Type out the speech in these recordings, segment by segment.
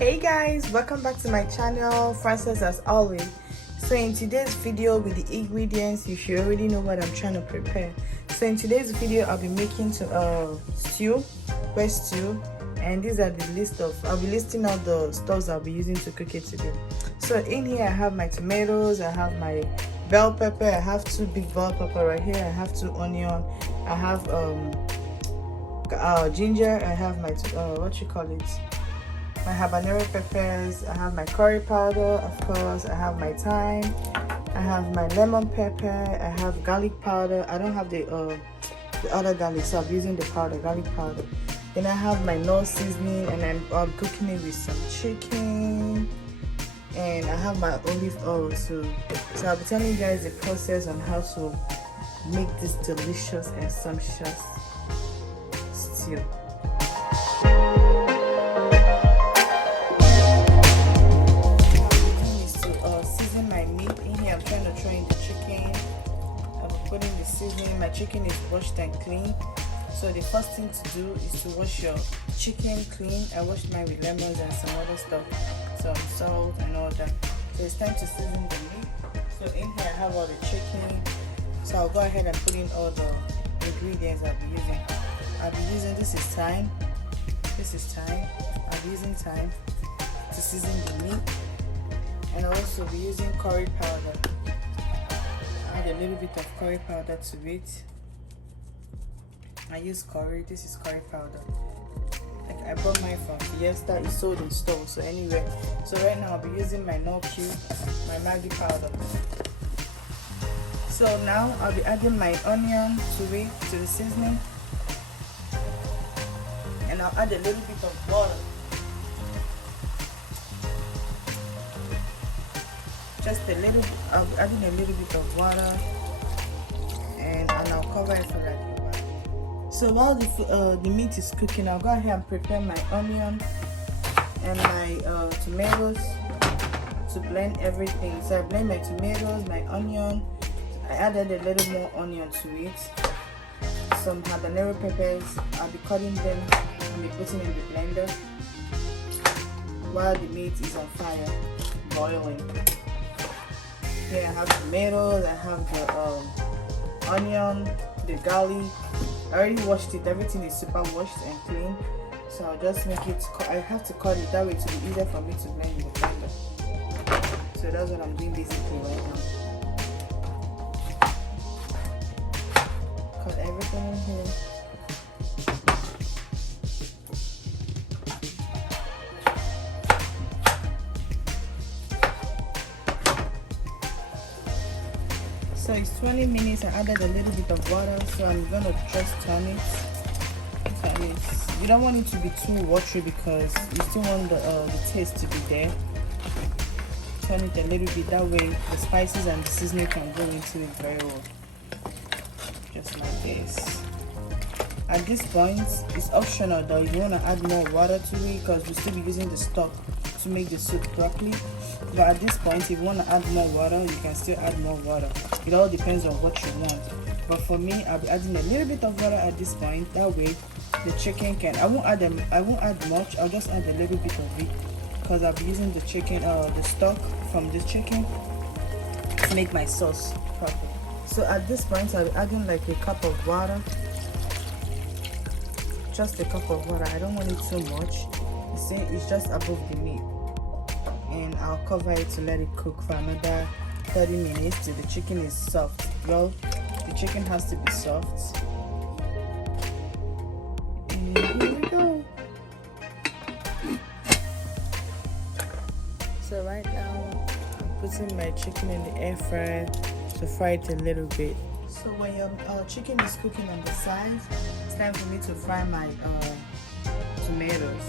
Hey guys, welcome back to my channel, Frances as always. So in today's video with the ingredients, you should already know what I'm trying to prepare. So in today's video I'll be making stew, breast stew, and these are the list of, I'll be listing out the stuffs I'll be using to cook it today. So in here I have my tomatoes, I have my bell pepper, I have 2 big bell pepper right here, I have 2 onion, I have ginger, I have my my habanero peppers, I have my curry powder, of course, I have my thyme, I have my lemon pepper, I have garlic powder. I don't have the other garlic, so I'm using the garlic powder. Then I have my nose seasoning, and I'm cooking it with some chicken, and I have my olive oil too. So I'll be telling you guys the process on how to make this delicious and sumptuous stew. My chicken is washed and clean. So the first thing to do is to wash your chicken clean. I washed mine with lemons and some other stuff, some salt and all that. So it's time to season the meat. So in here I have all the chicken. So I'll go ahead and put in all the ingredients I'll be using. This is thyme. I'll be using thyme to season the meat, and I'll also be using curry powder. Add a little bit of curry powder to it. I use curry. This is curry powder. Like I bought mine from Fiesta. It's sold in store. So anyway, so right now I'll be using my Knorr cube, my Maggi powder. So now I'll be adding my onion to the seasoning, and I'll add a little bit of water. Just a little. I'll be adding a little bit of water, and I'll cover it for like a while. So while the meat is cooking, I'll go ahead and prepare my onion and my tomatoes to blend everything. So I blend my tomatoes, my onion. I added a little more onion to it. Some habanero peppers. I'll be cutting them and be putting in the blender while the meat is on fire, boiling. Here I have tomatoes, I have the onion, the garlic. I already washed it. Everything is super washed and clean. So I'll just make it, I have to cut it that way to be easier for me to blend in the blender. So that's what I'm doing basically right now. Cut everything in here. So it's 20 minutes. I added a little bit of water, so I'm gonna just turn it. You don't want it to be too watery because you still want the taste to be there. Turn it a little bit, that way the spices and the seasoning can go into it very well. Just like this. At this point, it's optional though. You want to add more water to it because we'll still be using the stock to make the soup properly. But at this point, if you want to add more water, you can still add more water. It all depends on what you want. But for me, I'll be adding a little bit of water at this point. That way, the chicken can. I won't add much. I'll just add a little bit of it because I'll be using the chicken, the stock from the chicken to make my sauce properly. So at this point, I'll be adding like a cup of water. Just a cup of water. I don't want it too much. You see, it's just above the meat. And I'll cover it to let it cook for another 30 minutes till the chicken is soft. Well, the chicken has to be soft. And here we go. So right now, I'm putting my chicken in the air fryer to fry it a little bit. So when your chicken is cooking on the side, it's time for me to fry my tomatoes.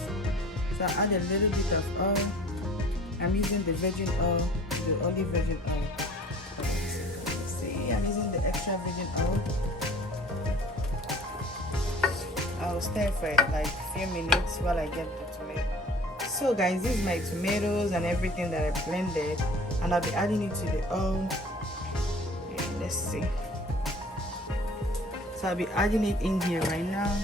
So I add a little bit of oil. I'm using the virgin oil, the olive virgin oil. See, I'm using the extra virgin oil. I'll stir for like a few minutes while I get the tomato. So guys, this is my tomatoes and everything that I blended, and I'll be adding it to the oil. And let's see. So I'll be adding it in here right now.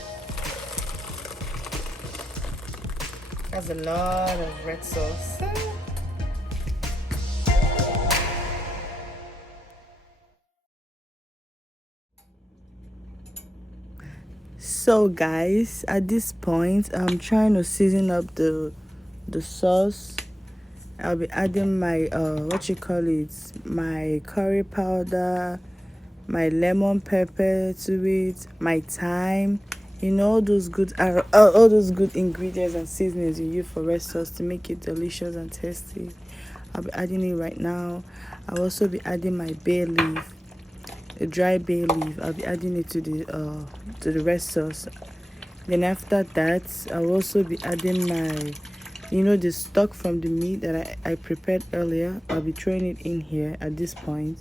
That's a lot of red sauce. So guys, at this point I'm trying to season up the sauce. I'll be adding my what you call it, my curry powder, my lemon pepper to it, my thyme, all those good all those good ingredients and seasonings you use for red sauce to make it delicious and tasty. I'll be adding it right now. I'll also be adding my bay leaf, a dry bay leaf. I'll be adding it to the red sauce. Then after that, I'll also be adding my, the stock from the meat that I prepared earlier. I'll be throwing it in here at this point.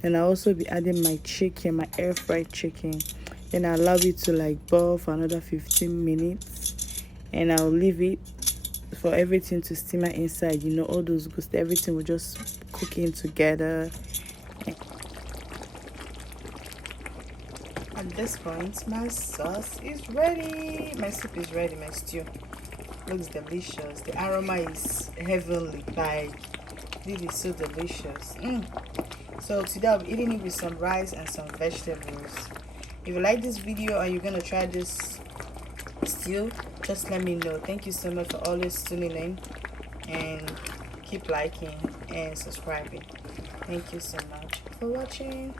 Then I'll also be adding my chicken, my air fried chicken. Then I'll allow it to like boil for another 15 minutes. And I'll leave it for everything to simmer inside. All those good, everything will just cook in together. At this point, my sauce is ready. My soup is ready, my stew. Looks delicious. The aroma is heavenly. Like, this is so delicious. So today I'll be eating it with some rice and some vegetables. If you like this video or you're gonna try this stew, just let me know. Thank you so much for always tuning in, and keep liking and subscribing. Thank you so much for watching.